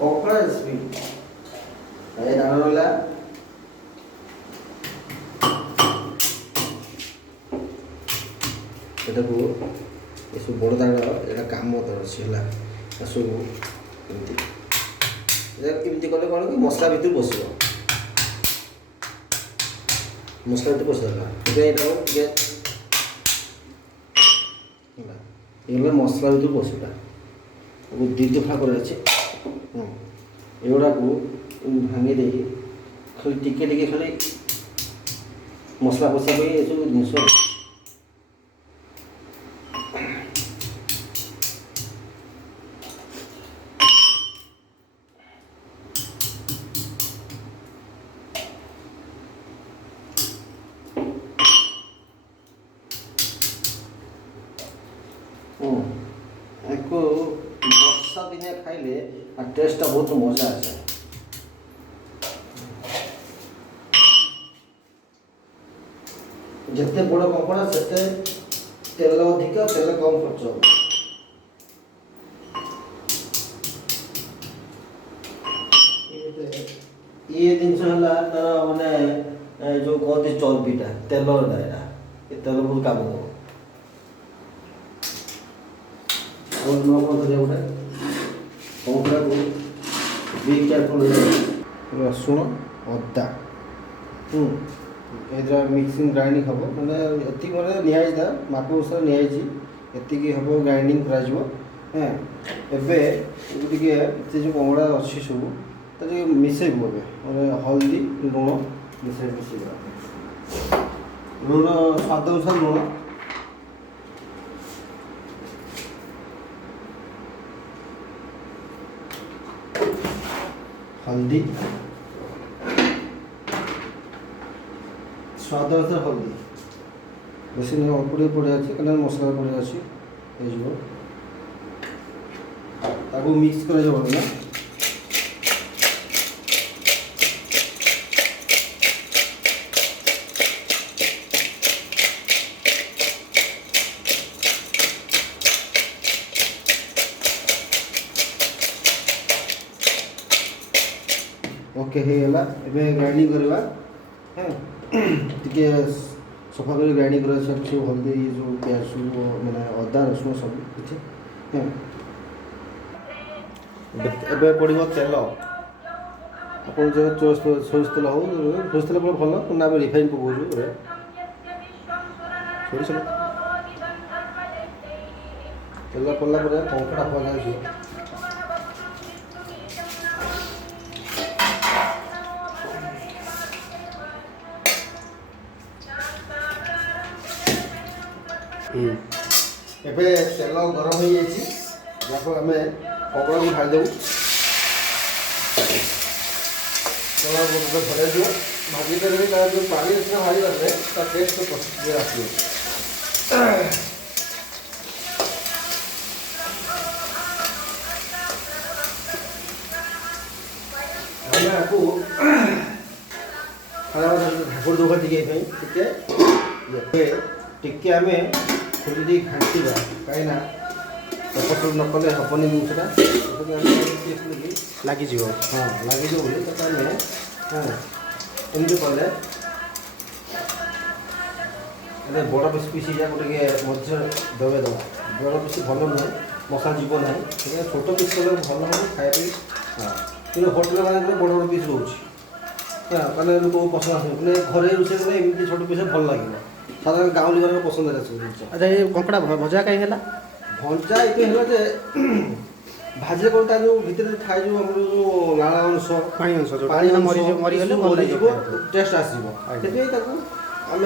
कपड़ा रेसिपी ये दाना वाला এটা को एसु बड़ दाना एटा काम तो अछि हला एसु एमती कले कौन कि मसला भितर पशिବ मसला भितर पशिला ये मसला भितर पशिला दी दफा कर एगुड़ा को भांगी दे खाली टिके टिके खाली मसला पशा ये सब जिनस वर्षा दिने खाइले टेस्ट बहुत मजा आसे जिते बड़ कंकड़ा से तेल अधिक तेल कम खर्च हो ये जिनस तार माने जो कहते चर्बीटा तेल तेल बहुत काम दो और गोटे कंकड़ा को बी केयरफुल रसुण अदा ये मिक्सिंग ग्राइंडिंग हम मैंने ये मैंने निहाई था माप अनुसार निहाई ये हम ग्राइंडिंग कर जो कंकड़ा अच्छी सब तो मिसेबू ए हल्दी लुण मिसे लुण स्वाद अनुसार लुण हल्दी स्वाद अनुसार हल्दी बेस नहीं अल्प पड़े अच्छे मसला पड़े अच्छे मिक्स कर ओके होगा एवं ग्राइंडिंग करवा टे सफा कर ग्राइंडिंग कर सब हल्दी जो प्याज मैंने अदा रसुण सब किसी एवं पड़ो तेल आप सोरिष तेल हो सोरिष तेल पड़े भल ना रिफाइन पकाऊ सोरिष तेल पड़ा कंकड़ा पका एबे तेल गरम हो जाए आम कंकड़ा को ढाल देव भर दिव भाजी देवे जो पानी अच्छे भाजी टेस्ट आस ढाकुर दो टे आम खोली घाटा कहीं पकड़ न कले हेनी जिनसा लगे हाँ लगे एमती कले बड़ पीस पीस गोटे मध्य दबे दबा बड़ पीस भल नुहे मसला जीव ना छोट पीस कले भल हम खाया हाँ कि होटेल मान बड़ बड़ पीस रोच हाँ लोक पसंद आस घरे रोषे कले एमती छोट पीस भल लगे साधारण गाँवली मान पसंद है सब जिन अच्छा ये कंकड़ा भजा कहीं है भजा ये है भाजे कौन जो भितर थाए जो जो लाला अंश पानी मरीज टेस्ट आसो आम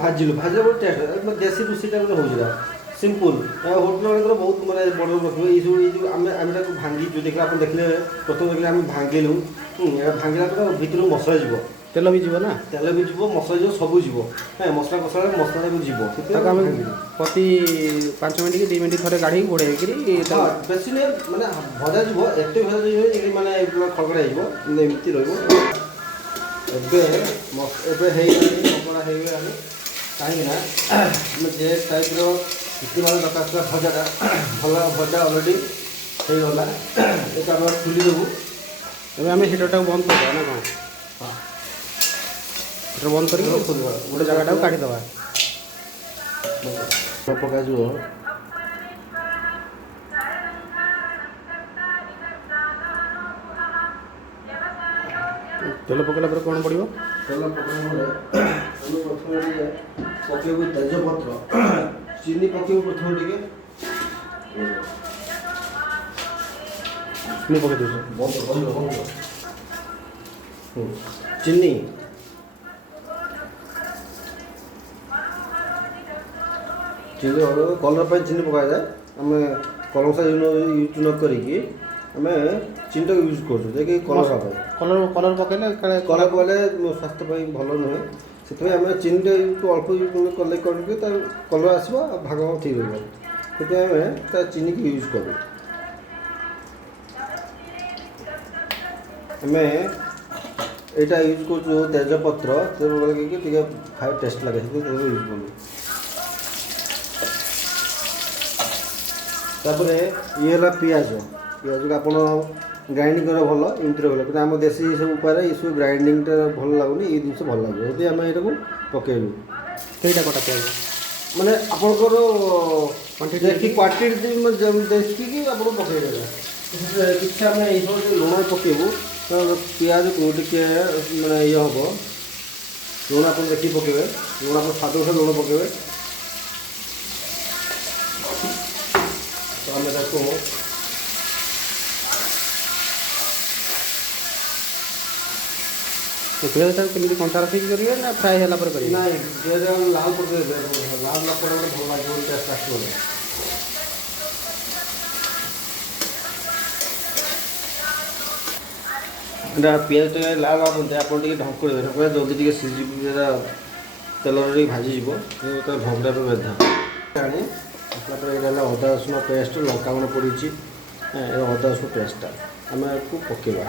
भाजिलु भाजा गोटे टेस्ट देसी रोषेटा गोटे हो सिंपल होटेल मान बहुत मानते बड़ रखिए ये आम भांगी जो देखिए आप देखिए प्रथम देखिए आम भांगिलु भांगला पर भितर मसला जीव तेल भी जीव ना तेल भी जीव मसला जीव सब जीव हाँ मसला कषा मसला भी जीव प्रति 5 मिनट कि 2 मिनट थे गाड़ी घोड़े बेस मानने भजा जीव एत भजा मानने खड़खड़ा एमती रही कंकड़ा हो कहीं जे टाइप मान दरकार भजाटा भल भजा अलरेडी हो गला एक आम खोलीदेबू ଏବେ ଆମେ ହିଟରଟାକୁ ବନ୍ଦ କରିଦେବା ନା କ'ଣ? हाँ ହିଟର ବନ୍ଦ କରିକି ଗୋଟେ ଜାଗାଟାକୁ କାଢ଼ିଦେବା। ପକାଯିବ ତେଲ ପକାଇଲା ପରେ କ'ଣ ପଡ଼ିବ? ତେଲ ପକାଇଲା ପରେ ଆମେ ପ୍ରଥମେ ଟିକେ ପକାଇବୁ ତେଜପତ୍ର ଚିନି ପକାଇବୁ ପ୍ରଥମେ ଟିକେ ଚିନି ପକାଇ ଦେଉଛୁ। ଚିନି ଚିନି କଲର୍ ପାଇଁ ଚିନି ପକାଯାଏ। ଆମେ କଲର୍ ୟୁଜ୍ ନ କରିକି ଆମେ ଚିନିଟାକୁ ୟୁଜ୍ କରୁଛୁ ଯାହାକି କଲର୍ ହେବା ପାଇଁ। କଲର୍ ପକାଇଲେ କଲର୍ ପକାଇଲେ ସ୍ୱାସ୍ଥ୍ୟ ପାଇଁ ଭଲ ନୁହେଁ, ସେଥିପାଇଁ ଆମେ ଚିନିଟା ଅଳ୍ପ କଲେ କରିକି ତାର କଲର୍ ଆସିବ ଆଉ ଭାଗ ଠିକ୍ ରହିବ, ସେଥିପାଇଁ ଆମେ ତା ଚିନିକି ୟୁଜ୍ କରୁ। ଆମେ ଏଇଟା ୟୁଜ୍ କରୁଛୁ ତେଜପତ୍ର ଲଗେଇକି ଟିକେ ଖାଇବା ଟେଷ୍ଟ ଲାଗେ, ସେଥିପାଇଁ ୟୁଜ୍ କରୁ। ତାପରେ ଇଏ ହେଲା ପିଆଜକୁ ଆପଣ ଗ୍ରାଇଣ୍ଡିଙ୍ଗ କରିବା ଭଲ, ଏମିତିରେ ଭଲ, କିନ୍ତୁ ଆମ ଦେଶୀ ସବୁ ଉପାୟରେ ଏସବୁ ଗ୍ରାଇଣ୍ଡିଙ୍ଗଟା ଭଲ ଲାଗୁନି, ଏଇ ଜିନିଷ ଭଲ ଲାଗିବ, ଯଦି ଆମେ ଏଇଟାକୁ ପକାଇଲୁ। ସେଇଟା କଟା ପିଆଜ ମାନେ ଆପଣଙ୍କର କ୍ୱାଣ୍ଟିଟି ଦେଖିକି ଆପଣ ପକାଇଦେବେ। କିଛି ଆମେ ଏଇସବୁ ଲୁଣ ପକାଇବୁ, ପିଆଜକୁ ଟିକେ ମାନେ ଇଏ ହେବ, ଲୁଣ ଆପଣ ଦେଖିକି ପକାଇବେ, ଲୁଣ ଆପଣ ସ୍ୱାଦ ଅନୁସାରେ ଲୁଣ ପକାଇବେ। ତ ଆମେ ତାକୁ ପିଆଜଟାକୁ କେମିତି କଞ୍ଚା ରଖିକି କରିବେ ନା ଫ୍ରାଏ ହେଲା ପରେ କରିବେ? ନାଇଁ ପିଆଜ ଲାଲ ପକାଇବେ, ଲାଲ ନ ପଡ଼ିଲେ ଗୋଟେ ଭଲ ଲାଗିବ, ଟେଷ୍ଟ ଆସିବ। ଏଇଟା ପିଆଜ ଟିକେ ଲାଲ ହେବା ଆପଣ ଟିକେ ଢଙ୍କୁଦେବେ, ଢଙ୍କୁରେ ଜଲ୍ଦି ଟିକେ ସିଝିବ, ତେଲରେ ଟିକେ ଭାଜିଯିବ, ତାର ଢଙ୍କା ପାଇଁ ବାଧ୍ୟ ଆଣି ଆସିଲା ପରେ ଏଇଟା ହେଲା ଅଦା ରସୁଣ ପେଷ୍ଟ, ଲଙ୍କାଗୁଣ୍ଡ ପଡ଼ିଛି, ଏ ଅଦା ରସୁଣ ପେଷ୍ଟଟା ଆମେ ଏହାକୁ ପକାଇବା।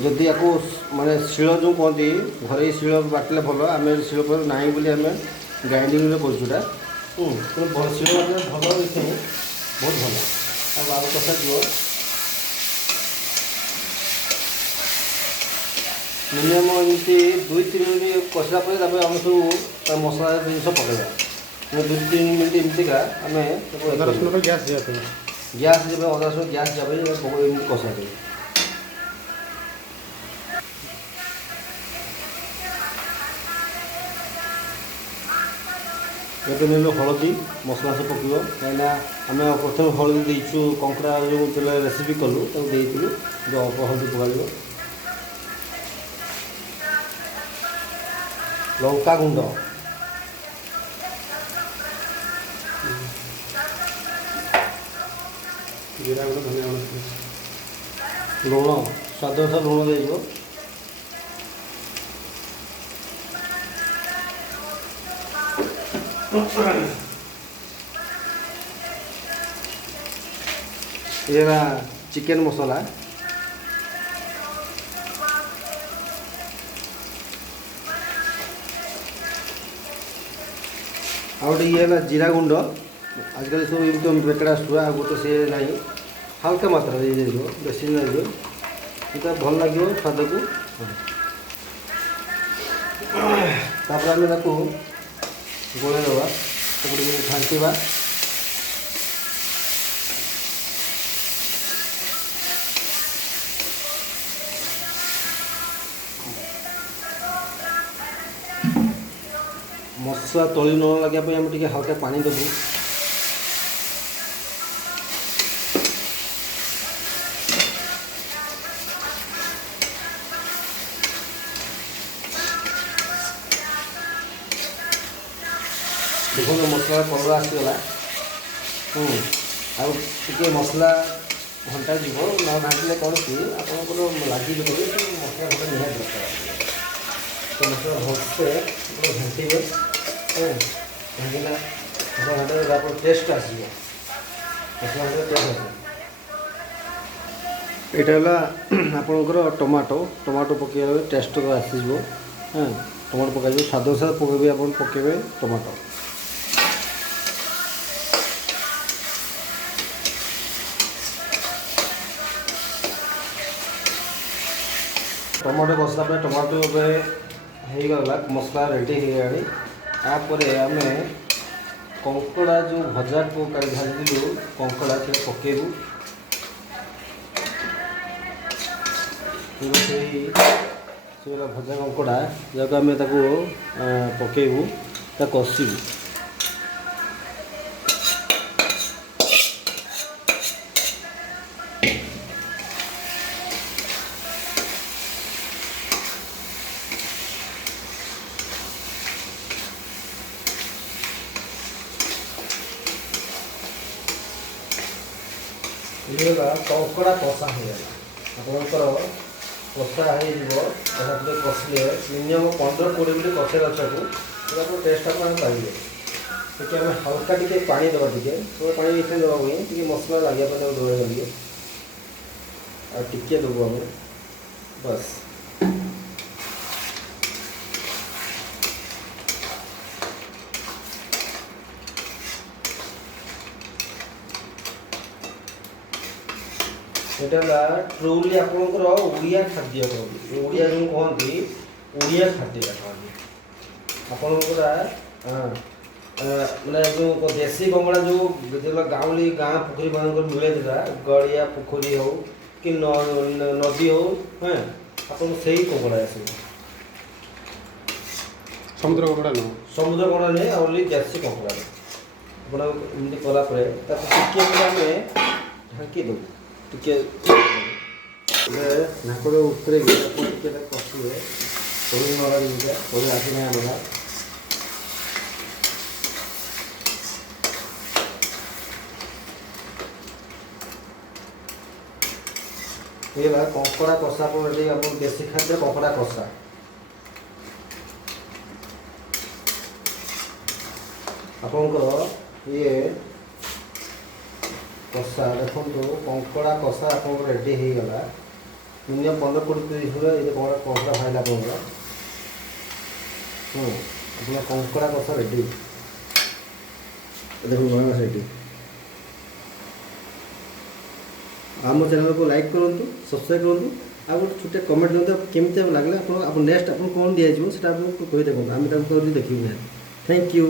ଯଦି ୟାକୁ ମାନେ ଶିଳ ଯେଉଁ କୁହନ୍ତି ଘରୋଇ ଶିଳ ବାଟିଲେ ଭଲ, ଆମେ ଶିଳ ପରେ ନାହିଁ ବୋଲି ଆମେ ଗ୍ରାଇଣ୍ଡିଙ୍ଗରେ କରୁଛୁ ଏଇଟା, ଭଲ ଶିଳ ବାଟିଲେ ଭଲ ହେଇଥାଏ, ବହୁତ ଭଲ। ଆଉ ଆଳୁ କଷା ଯିବ ମିନିମମ୍ ଏମିତି 2-3 ମିନିଟ୍ କଷିଲା ପରେ ତାପରେ ଆମେ ସବୁ ମସଲା ଜିନିଷ ପକାଇବା, 2-3 ମିନିଟ୍ ଏମିତିକା ଆମେ ଅଦା ରସୁଣ ପାଇଁ ଗ୍ୟାସ୍ ଯିବା ପାଇଁ, ଗ୍ୟାସ୍ ଯିବା ଅଦା ରସୁଣ ଗ୍ୟାସ୍ ଯିବା ପାଇଁ ଏମିତି କଷାଯାଏ। ଏବେ ନେଲୁ ହଳଦୀ ମସଲା ସବୁ ପକାଇବ, କାହିଁକିନା ଆମେ ପ୍ରଥମେ ହଳଦୀ ଦେଇଛୁ, କଙ୍କଡ଼ା ଯେଉଁ ତେଲ ରେସିପି କଲୁ ତାକୁ ଦେଇଥିଲୁ, ଯେଉଁ ଅଳ୍ପ ହଳଦୀ ପକାଇବ। ଲଙ୍କାଗୁଣ୍ଡ, ଜିରା ଗୁଣ୍ଡ, ଧନିଆ ଗୁଣ୍ଡ, ଲୁଣ ସ୍ୱାଦ ଅନୁସାରେ ଲୁଣ ଦେଇଯିବ। ये चिकेन मसला, आउटे ये जीरा गुंड, आजकल सब एकदम बेकड़ आसुआ गोटे सी ना हाल्का मात्रा बेसी नहीं भल लगे स्वाद को। तापर आम गोल दबा घाटा मसला तली न लगे आम टे हल्का पानी देवु। देखो मसला कलर आसीगला आगे मसला घंटा जीव न घाटे कौन कि आप लगे मसला घंटा निहार दरकार। तो मसला भलसे घाटे कहीं ମସଲା ଘାଣ୍ଟରେ ଆପଣ ଟେଷ୍ଟ ଆସିବ, ମସଲା ଘାଣ୍ଟରେ ଟେଷ୍ଟ ଆସିବ। ଏଇଟା ହେଲା ଆପଣଙ୍କର ଟମାଟୋ ପକାଇଲେ ଟେଷ୍ଟ ଆସିଯିବ। ହଁ, ଟମାଟୋ ପକାଇଯିବ, ସ୍ୱାଦ ଅନୁସାରେ ପକାଇବେ, ଆପଣ ପକାଇବେ ଟମାଟୋ। ଟମାଟୋ କଷିଲା ପରେ ଟମାଟୋ ଏବେ ହେଇଗଲା, ମସଲା ରେଡ଼ି ହେଇଗଲାଣି। ତାପରେ ଆମେ କଙ୍କଡ଼ା ଯେଉଁ ଭାଜିଥିଲୁ କଙ୍କଡ଼ା ସେଟା ପକାଇବୁ। ସେଗୁଡ଼ା ଭଜା କଙ୍କଡ଼ା ଯାହାକୁ ଆମେ ତାକୁ ପକାଇବୁ, ତାକୁ କଷିବୁ। ହେଇଗଲା କଙ୍କଡ଼ା କଷା ହେଇଗଲା ଆପଣଙ୍କର। କଷା ହେଇଯିବ, ତାକୁ ଟିକେ କଷିଲେ ମିନିମମ୍ 15-20 ମିନିଟ୍ କଷେଇ ରଖିବାକୁ, ସେଟା ଆପଣ ଟେଷ୍ଟ ଆପଣ ପାଇବେ। ଟିକେ ଆମେ ହାଲକା ଟିକେ ପାଣି ଦେବା, ଟିକେ ପାଣି ଏଇଥିରେ ଦେବା ପାଇଁ ଟିକେ ମସଲା ଲାଗିବା ପାଇଁ ତାକୁ ଦେବା ଟିକେ, ଆଉ ଟିକେ ଦେବୁ ଆମେ ବାସ୍। এটা ହେଲା ଟ୍ରୁଲି ଆପଣଙ୍କର ଓଡ଼ିଆ ଖାଦ୍ୟ କହନ୍ତି, ଓଡ଼ିଆ ଯେଉଁ କହନ୍ତି ଓଡ଼ିଆ ଖାଦ୍ୟଟା କହନ୍ତି ଆପଣଙ୍କର। ମାନେ ଯେଉଁ ଦେଶୀ କଙ୍କଡ଼ା ଯେଉଁ ଯେତେବେଳେ ଗାଉଁଲି ଗାଁ ପୋଖରୀ ମାନଙ୍କର ମିଳେ, ସେଟା ଗଡ଼ିଆ ପୋଖରୀ ହେଉ କି ନଦୀ ହେଉ, ହଁ, ଆପଣଙ୍କୁ ସେଇ କଙ୍କଡ଼ା ଆସିବ। ସମୁଦ୍ର କଙ୍କଡ଼ା ନୁହଁ, ସମୁଦ୍ର କଙ୍କଡ଼ା ନୁହେଁ, ଓନ୍ଲି ଦେଶୀ କଙ୍କଡ଼ା। ଆପଣ ଏମିତି କଲା ପରେ ତାକୁ ଟିକେ ଆମେ ଢାଙ୍କି ଦେବୁ, ଟିକେ ଢାଙ୍କଣ ଉତରେଇକି ଆପଣ ଟିକେ କଷିବେ। ପୋଡ଼ି ନଡ଼ା ଜିନିଷ ପୋଡ଼ି ଆସିନାହିଁ ଆମର। ହେଇଗଲା କଙ୍କଡ଼ା କଷା। ଆପଣ ଏଠି ଆପଣ ଦେଶୀ ଖାଦ୍ୟ କଙ୍କଡ଼ା କଷା। ଆପଣଙ୍କର ଇଏ କଷା ଦେଖନ୍ତୁ, କଙ୍କଡ଼ା କଷା ଆପଣଙ୍କର ରେଡ଼ି ହେଇଗଲା। ମିନିମମ୍ 15-20 ମିନିଟ୍ ହୁଏ ଏଇ କଙ୍କଡ଼ା ଖାଇଲା ଆପଣଙ୍କର। আপনার কঙ্কড়া কষা রেডি। দেখুন কঙ্কড়া রেডি। ଆମ ଚ୍ୟାନେଲକୁ ଲାଇକ୍ କରନ୍ତୁ, ସବସ୍କ୍ରାଇବ୍ କରନ୍ତୁ, ଆଉ ଗୋଟେ ଛୋଟିଆ କମେଣ୍ଟ ଦିଅନ୍ତୁ କେମିତି ଲାଗିଲା। ଆପଣ ନେକ୍ସଟ ଆପଣ କ'ଣ ଦିଆଯିବ ସେଇଟା ଆପଣଙ୍କୁ କହି ଦେଖନ୍ତୁ, ଆମେ ତାକୁ ଦେଖିବୁ ନିହାତି। Thank you.